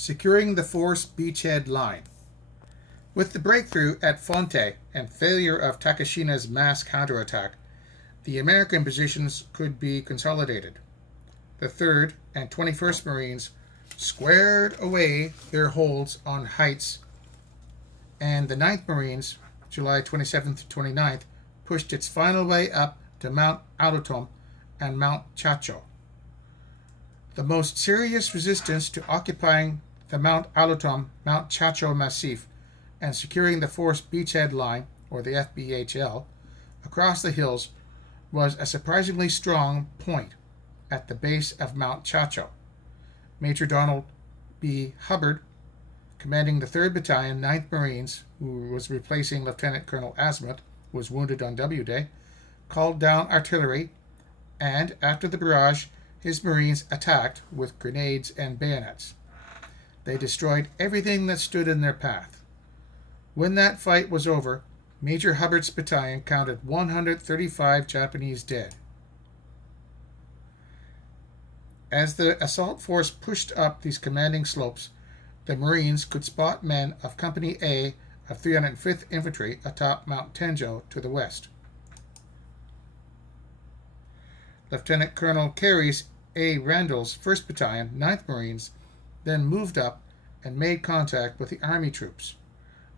Securing the forced Beachhead line. With the breakthrough at Fonte and failure of Takashina's mass counterattack, the American positions could be consolidated. The 3rd and 21st Marines squared away their holds on heights, and the 9th Marines, July 27th to 29th, pushed its final way up to Mount Alutom and Mount Chacho. The most serious resistance to occupying the Mount Alutom, Mount Chacho Massif and securing the forced Beachhead line, or the FBHL, across the hills was a surprisingly strong point at the base of Mount Chacho. Major Donald B. Hubbard, commanding the 3rd Battalion, 9th Marines, who was replacing Lieutenant Colonel Azimuth, was wounded on W Day, called down artillery, and after the barrage, his Marines attacked with grenades and bayonets. They destroyed everything that stood in their path. When that fight was over, Major Hubbard's battalion counted 135 Japanese dead. As the assault force pushed up these commanding slopes, the Marines could spot men of Company A of 305th Infantry atop Mount Tenjo to the west. Lieutenant Colonel Carey's A. Randall's 1st Battalion, 9th Marines, then moved up and made contact with the Army troops.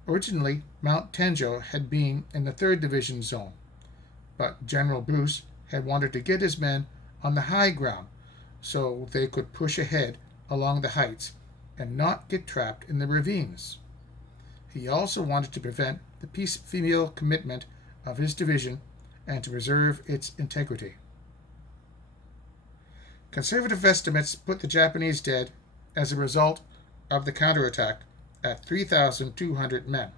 Originally, Mount Tenjo had been in the 3rd Division zone, but General Bruce had wanted to get his men on the high ground so they could push ahead along the heights and not get trapped in the ravines. He also wanted to prevent the piecemeal commitment of his division and to preserve its integrity. Conservative estimates put the Japanese dead as a result of the counterattack at 3,200 men.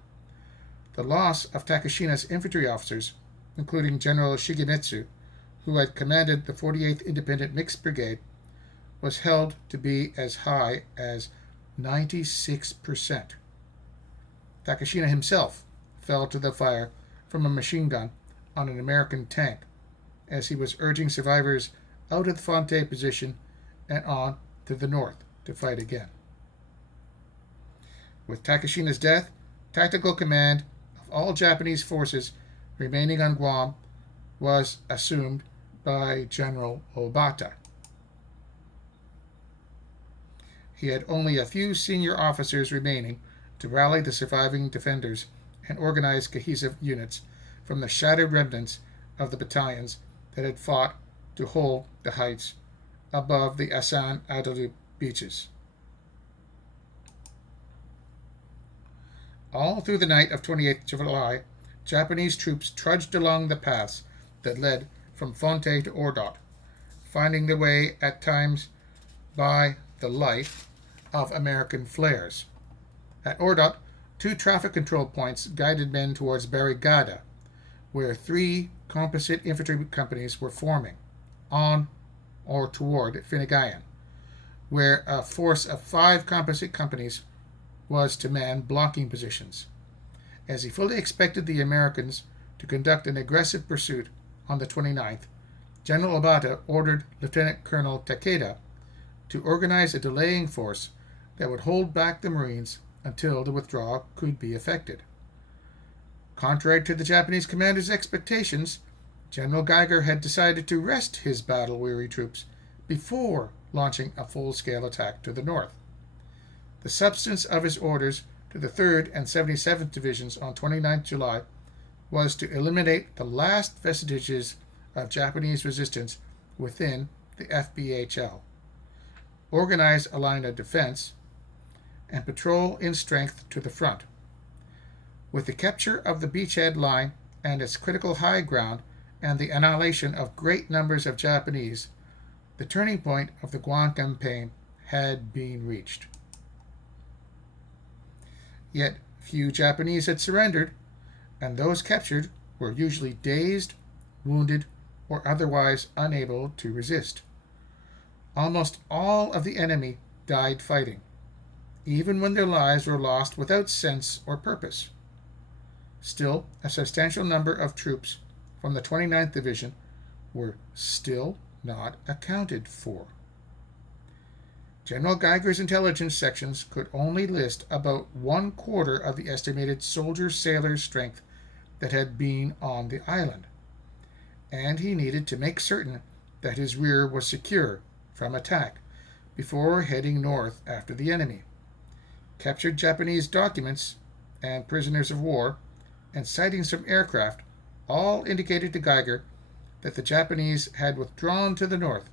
The loss of Takashina's infantry officers, including General Shigemitsu, who had commanded the 48th Independent Mixed Brigade, was held to be as high as 96%. Takashina himself fell to the fire from a machine gun on an American tank as he was urging survivors out of the Fonte position and on to the north to fight again. With Takashina's death, tactical command of all Japanese forces remaining on Guam was assumed by General Obata. He had only a few senior officers remaining to rally the surviving defenders and organize cohesive units from the shattered remnants of the battalions that had fought to hold the heights above the Asan Adalu beaches. All through the night of 28th July, Japanese troops trudged along the paths that led from Fonte to Ordot, finding their way at times by the light of American flares. At Ordot, 2 traffic control points guided men towards Barrigada, where 3 composite infantry companies were forming, on or toward Finagayan, where a force of 5 composite companies was to man blocking positions. As he fully expected the Americans to conduct an aggressive pursuit on the 29th, General Obata ordered Lieutenant Colonel Takeda to organize a delaying force that would hold back the Marines until the withdrawal could be effected. Contrary to the Japanese commander's expectations, General Geiger had decided to rest his battle-weary troops before launching a full-scale attack to the north. The substance of his orders to the 3rd and 77th Divisions on 29 July was to eliminate the last vestiges of Japanese resistance within the FBHL, organize a line of defense, and patrol in strength to the front. With the capture of the Beachhead line and its critical high ground and the annihilation of great numbers of Japanese, the turning point of the Guam campaign had been reached. Yet few Japanese had surrendered, and those captured were usually dazed, wounded, or otherwise unable to resist. Almost all of the enemy died fighting, even when their lives were lost without sense or purpose. Still, a substantial number of troops from the 29th Division were still not accounted for. General Geiger's intelligence sections could only list about 1/4 of the estimated soldier-sailor strength that had been on the island, and he needed to make certain that his rear was secure from attack before heading north after the enemy. Captured Japanese documents and prisoners of war and sightings from aircraft all indicated to Geiger that the Japanese had withdrawn to the north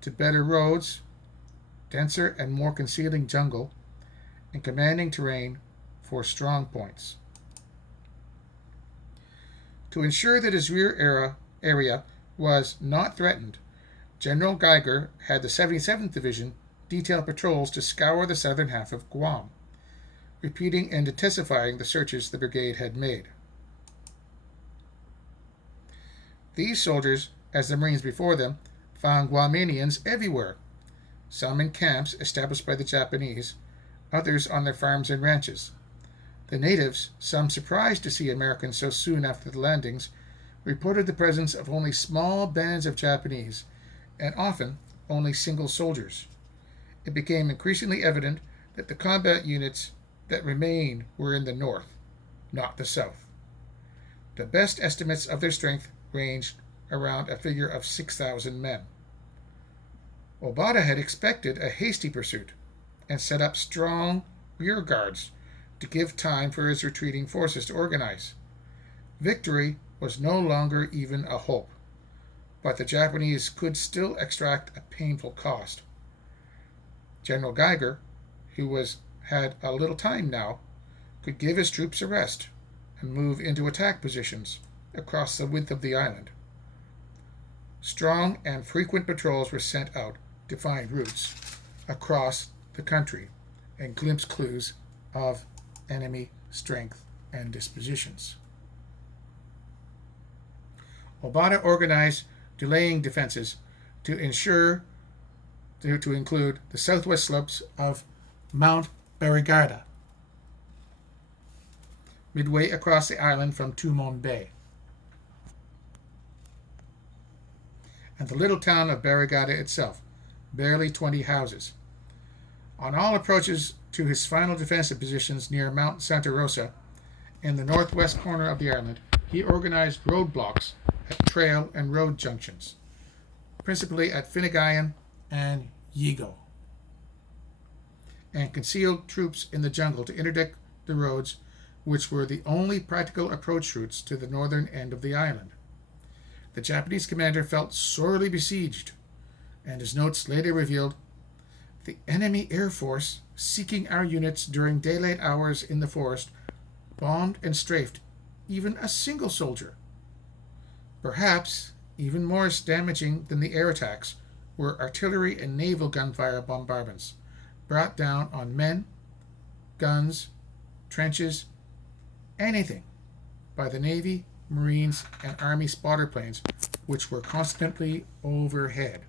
to better roads, denser and more concealing jungle, and commanding terrain for strong points. To ensure that his rear area was not threatened, General Geiger had the 77th Division detail patrols to scour the southern half of Guam, repeating and intensifying the searches the brigade had made. These soldiers, as the Marines before them, found Guamanians everywhere, some in camps established by the Japanese, others on their farms and ranches. The natives, some surprised to see Americans so soon after the landings, reported the presence of only small bands of Japanese, and often only single soldiers. It became increasingly evident that the combat units that remained were in the north, not the south. The best estimates of their strength ranged around a figure of 6,000 men. Obata had expected a hasty pursuit and set up strong rear guards to give time for his retreating forces to organize. Victory was no longer even a hope, but the Japanese could still extract a painful cost. General Geiger, who had a little time now, could give his troops a rest and move into attack positions across the width of the island. Strong and frequent patrols were sent out to find routes across the country and glimpse clues of enemy strength and dispositions. Obata organized delaying defenses to include the southwest slopes of Mount Barrigada, midway across the island from Tumon Bay, and the little town of Barrigada itself, barely 20 houses. On all approaches to his final defensive positions near Mount Santa Rosa, in the northwest corner of the island, he organized roadblocks at trail and road junctions, principally at Finnegayan and Yigo, and concealed troops in the jungle to interdict the roads, which were the only practical approach routes to the northern end of the island. The Japanese commander felt sorely besieged, and his notes later revealed, "The enemy air force, seeking our units during daylight hours in the forest, bombed and strafed even a single soldier. Perhaps even more damaging than the air attacks were artillery and naval gunfire bombardments brought down on men, guns, trenches, anything by the Navy, Marines, and Army spotter planes, which were constantly overhead."